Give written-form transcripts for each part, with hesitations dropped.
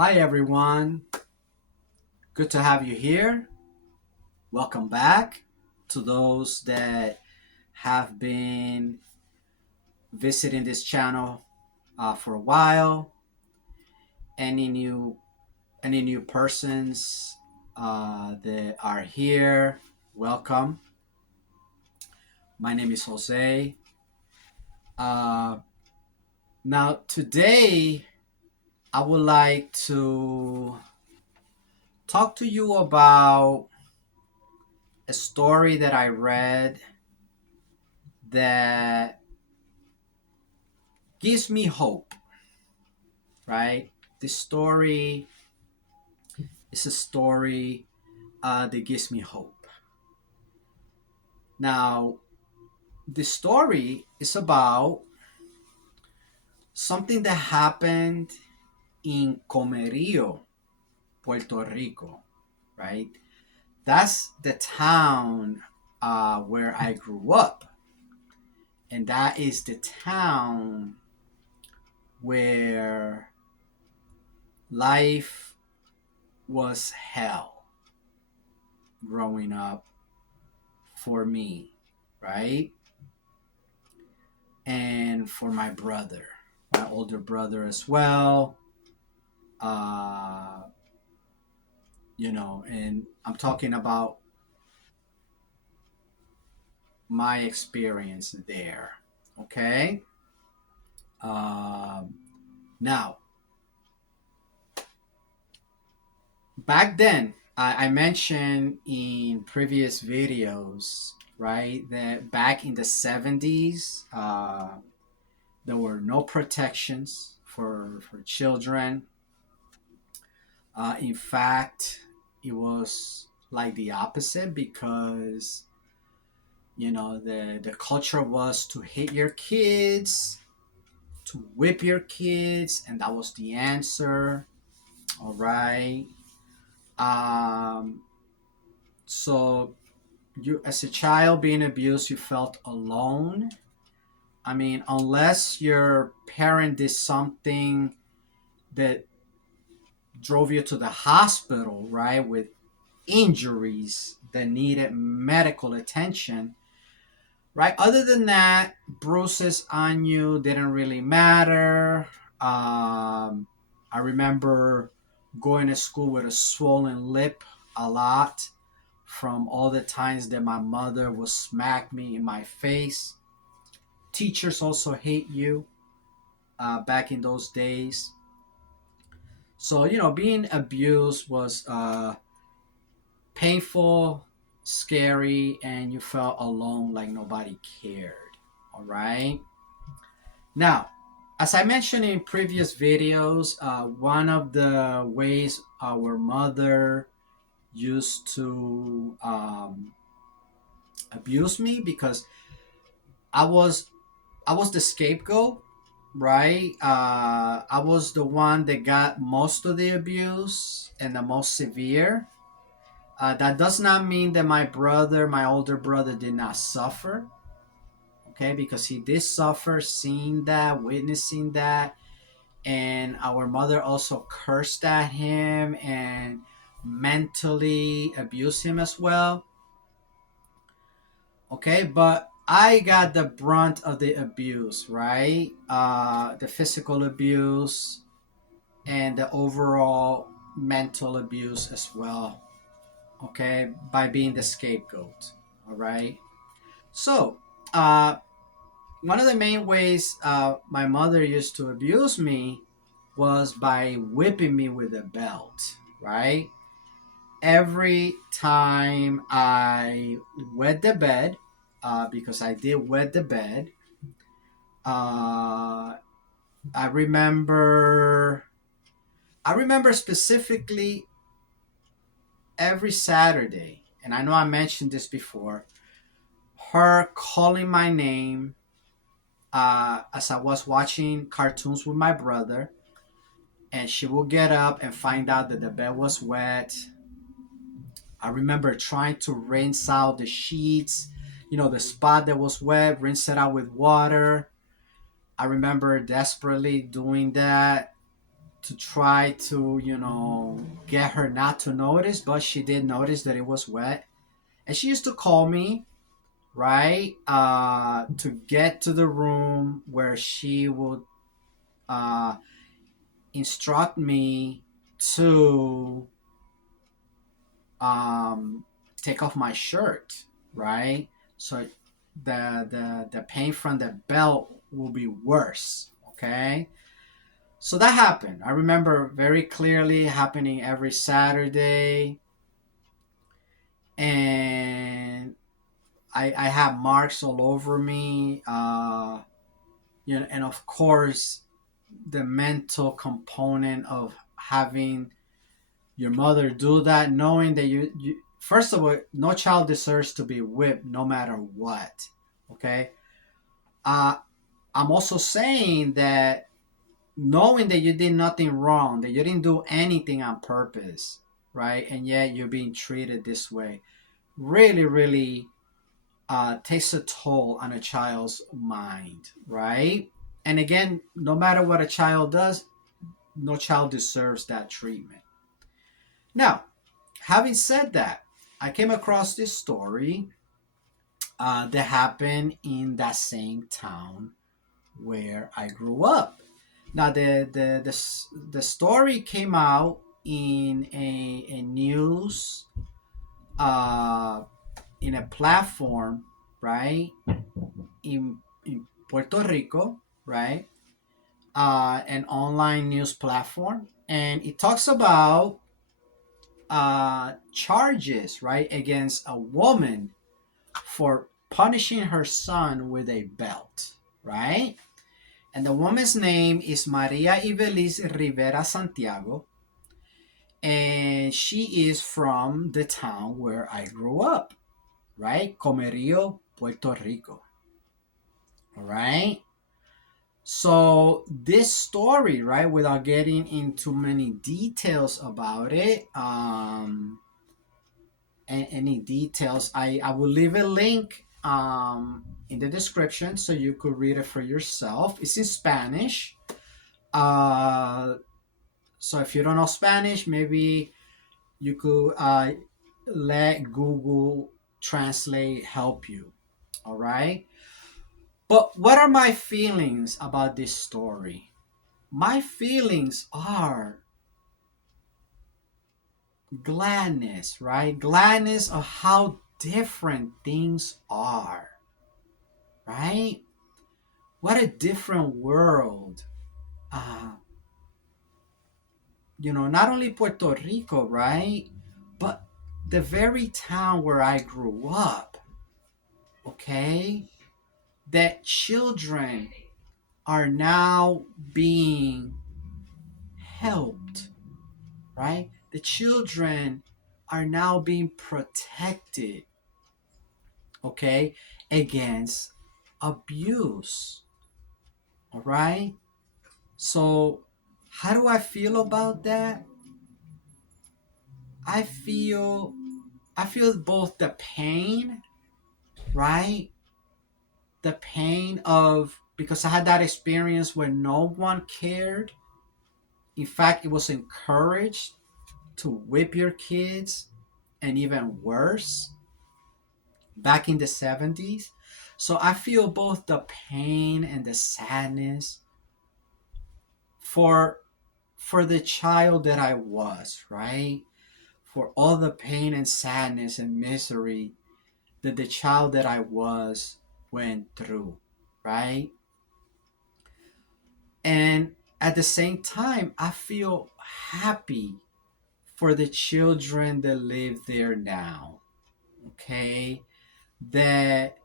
Hi, everyone. Good to have you here. Welcome back to those that have been visiting this channel for a while. Any new any new persons that are here, welcome. My name is Jose. Uh, Now today, I would like to talk to you about a story that I read that gives me hope, right? This story is a story that gives me hope. Now, the story is about something that happened in Comerío, Puerto Rico, right? That's the town where I grew up. And that is the town where life was hell growing up for me, right? And for my brother, my older brother as well. Uh, and I'm talking about my experience there. Okay. Um, Now, back then, I mentioned in previous videos, right, that back in the 70s, there were no protections for children. In fact, it was like the opposite because the culture was to hit your kids, to whip your kids, and that was the answer. All right. Um, so you, as a child being abused, you felt alone. I mean, unless your parent did something that drove you to the hospital, right, with injuries that needed medical attention, right? Other than that, bruises on you didn't really matter. I remember going to school with a swollen lip a lot from all the times that my mother would smack me in my face. Teachers also hate you back in those days. So, being abused was painful, scary, and you felt alone like nobody cared. All right. Now, as I mentioned in previous videos, one of the ways our mother used to abuse me because I was I was the scapegoat, right? I was the one that got most of the abuse and the most severe. That does not mean that my older brother, did not suffer, okay? Because he did suffer, seeing that, witnessing that, and our mother also cursed at him and mentally abused him as well, okay? But I got the brunt of the abuse, right? The physical abuse and the overall mental abuse as well, okay? By being the scapegoat, all right? So, uh, one of the main ways my mother used to abuse me was by whipping me with a belt, right? Every time I wet the bed, because I did wet the bed, uh, I remember, I remember specifically every Saturday, and I know I mentioned this before, her calling my name as I was watching cartoons with my brother, and she would get up and find out that the bed was wet. I remember trying to rinse out the sheets, the spot that was wet, rinse it out with water. I remember desperately doing that to try to, get her not to notice, but she did notice that it was wet. And she used to call me, right, to get to the room where she would uh, instruct me to take off my shirt, right? So the pain from the belt will be worse. Okay, so that happened. I remember very clearly happening every Saturday, and I have marks all over me. And of course, the mental component of having your mother do that, knowing that you first of all, no child deserves to be whipped no matter what. Okay. uh I'm also saying that knowing that you did nothing wrong, that you didn't do anything on purpose, right, and yet you're being treated this way, really really takes a toll on a child's mind, right? And again, no matter what a child does, no child deserves that treatment. Now, having said that, I came across this story that happened in that same town where I grew up. Now, the story came out in a news, uh, in a platform, right, in Puerto Rico, right, an online news platform, and it talks about charges, right, against a woman for punishing her son with a belt, right? And the woman's name is Maria Ibelis Rivera Santiago, and she is from the town where I grew up, right? Comerío, Puerto Rico. All right. So this story, right, without getting into many details about it, any details, I will leave a link in the description so you could read it for yourself. It's in Spanish. Uh, so if you don't know Spanish, maybe you could let Google Translate help you. All right. But what are my feelings about this story? My feelings are gladness, right? Gladness of how different things are, right? What a different world. Uh, not only Puerto Rico, right? But the very town where I grew up, okay? That children are now being helped, right? The children are now being protected, okay, against abuse. All right. So, how do I feel about that? I feel I feel both the pain, right? The pain of, because I had that experience where no one cared. In fact, it was encouraged to whip your kids, and even worse back in the 70s. So I feel both the pain and the sadness for the child that I was, right? For all the pain and sadness and misery that the child that I was went through, right? And at the same time, I feel happy for the children that live there now, okay? That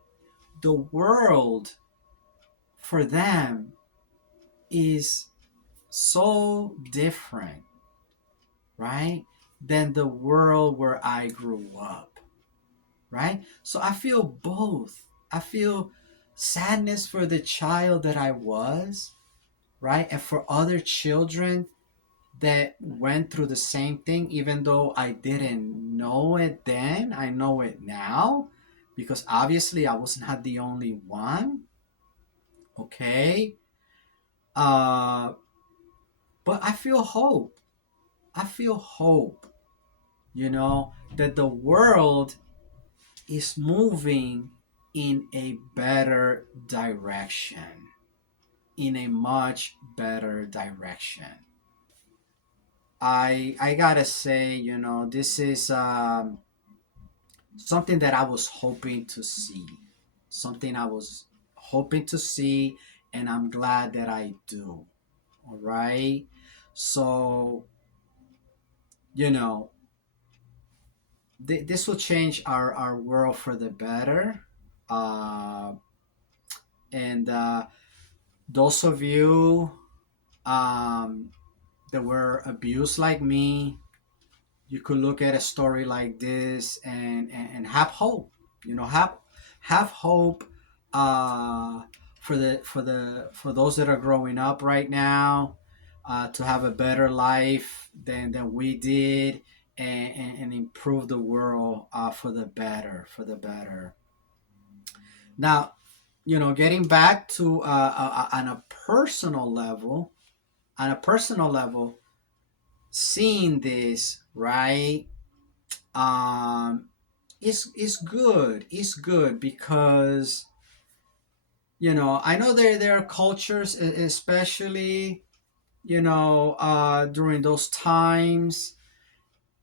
the world for them is so different, right, than the world where I grew up, right? So I feel both. I feel sadness for the child that I was, right? And for other children that went through the same thing, even though I didn't know it then, I know it now, because obviously I was not the only one, okay? Uh, But I feel hope. I feel hope, that the world is moving in a better direction, in a much better direction. I gotta say, this is something that I was hoping to see, something I was hoping to see, and I'm glad that I do. All right. So, you know, this will change our world for the better. Uh, and those of you um, that were abused like me, you could look at a story like this and have hope. Have hope uh, for those that are growing up right now, to have a better life than we did, and improve the world for the better, for the better. Now, getting back to on a personal level, on a personal level, seeing this, right, is good. It's good because I know there are cultures, especially during those times,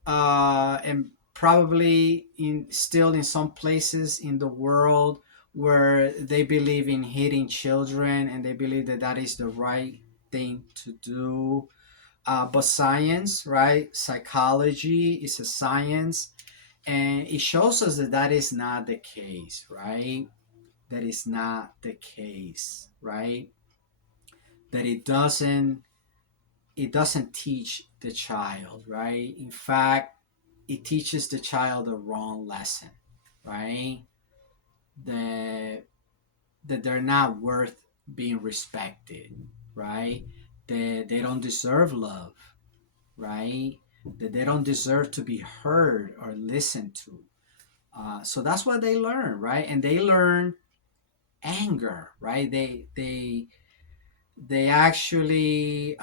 and probably in still in some places in the world where they believe in hitting children, and they believe that that is the right thing to do. But science, right? Psychology is a science, and it shows us that that is not the case, right? That is not the case, right? That it doesn't teach the child, right? In fact, it teaches the child the wrong lesson, right? That that they're not worth being respected, right? That they don't deserve love, right? That they don't deserve to be heard or listened to. So that's what they learn, right? And they learn anger, right? They actually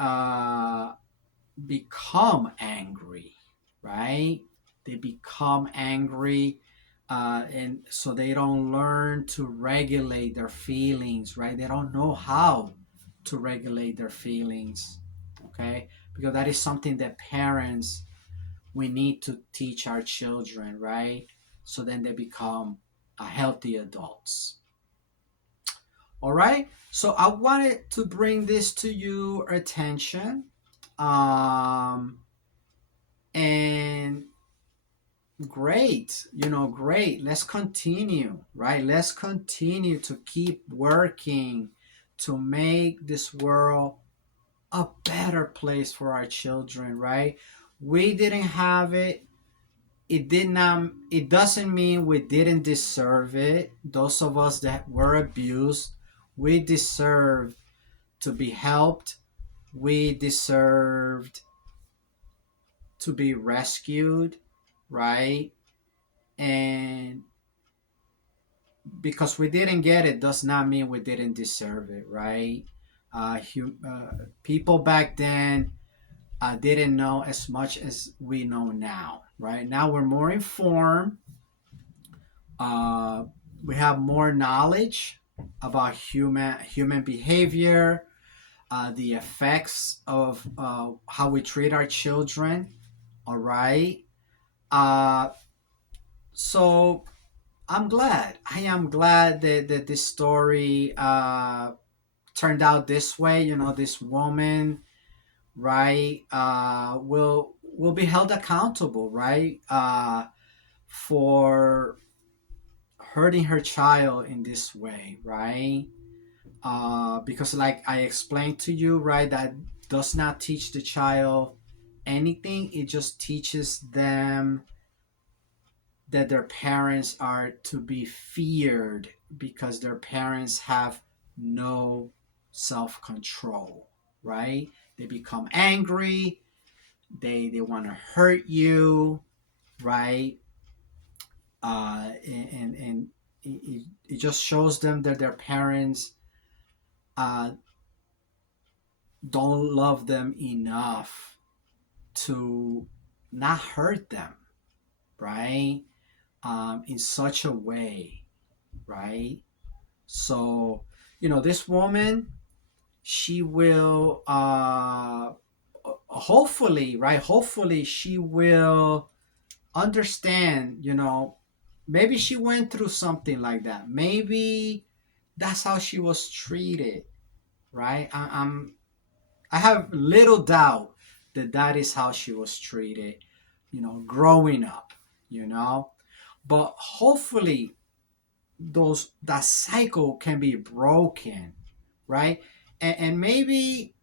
become angry, right? They become angry, and so they don't learn to regulate their feelings, right? They don't know how to regulate their feelings, okay? Because that is something that parents, we need to teach our children, right? So then they become healthy adults. All right. So I wanted to bring this to your attention. Um, and great, great. Let's continue, right? Let's continue to keep working to make this world a better place for our children, right? We didn't have it. It doesn't mean we didn't deserve it. Those of us that were abused, we deserve to be helped. We deserved to be rescued, right? And because we didn't get it does not mean we didn't deserve it, right? People back then didn't know as much as we know now, right? Now we're more informed. Uh, we have more knowledge about human behavior, the effects of how we treat our children. All right. Uh, so I'm glad. I am glad that this story turned out this way. This woman, right, will be held accountable, right, for hurting her child in this way, right? Because, like I explained to you, right, that does not teach the child anything. It just teaches them that their parents are to be feared because their parents have no self control, right? They become angry, they want to hurt you, right? And it just shows them that their parents uh, don't love them enough to not hurt them, right? In such a way, right? So, this woman, she will, hopefully, right? Hopefully, she will understand, maybe she went through something like that. Maybe that's how she was treated, right? I have little doubt that that is how she was treated, growing up, you know. But hopefully, that cycle can be broken, right? And maybe,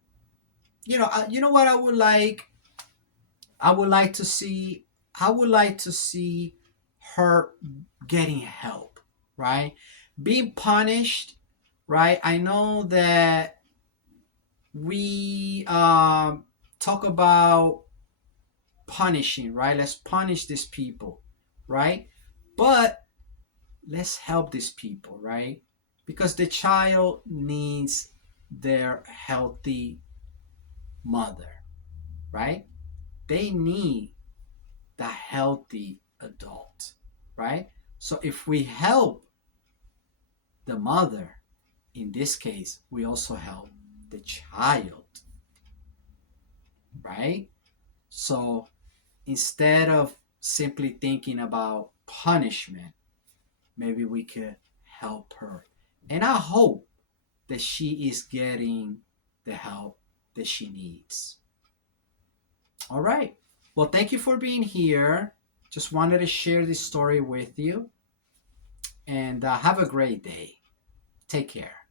you know what I would like. I would like to see. I would like to see her getting help, right? Being punished, right? I know that we talk about punishing, right? Let's punish these people, right? But let's help these people, right? Because the child needs their healthy mother, right? They need the healthy adult, right? So if we help the mother, in this case, we also help the child, right? So instead of simply thinking about punishment, maybe we could help her. And I hope that she is getting the help that she needs. All right. Well, thank you for being here. Just wanted to share this story with you. And have a great day. Take care.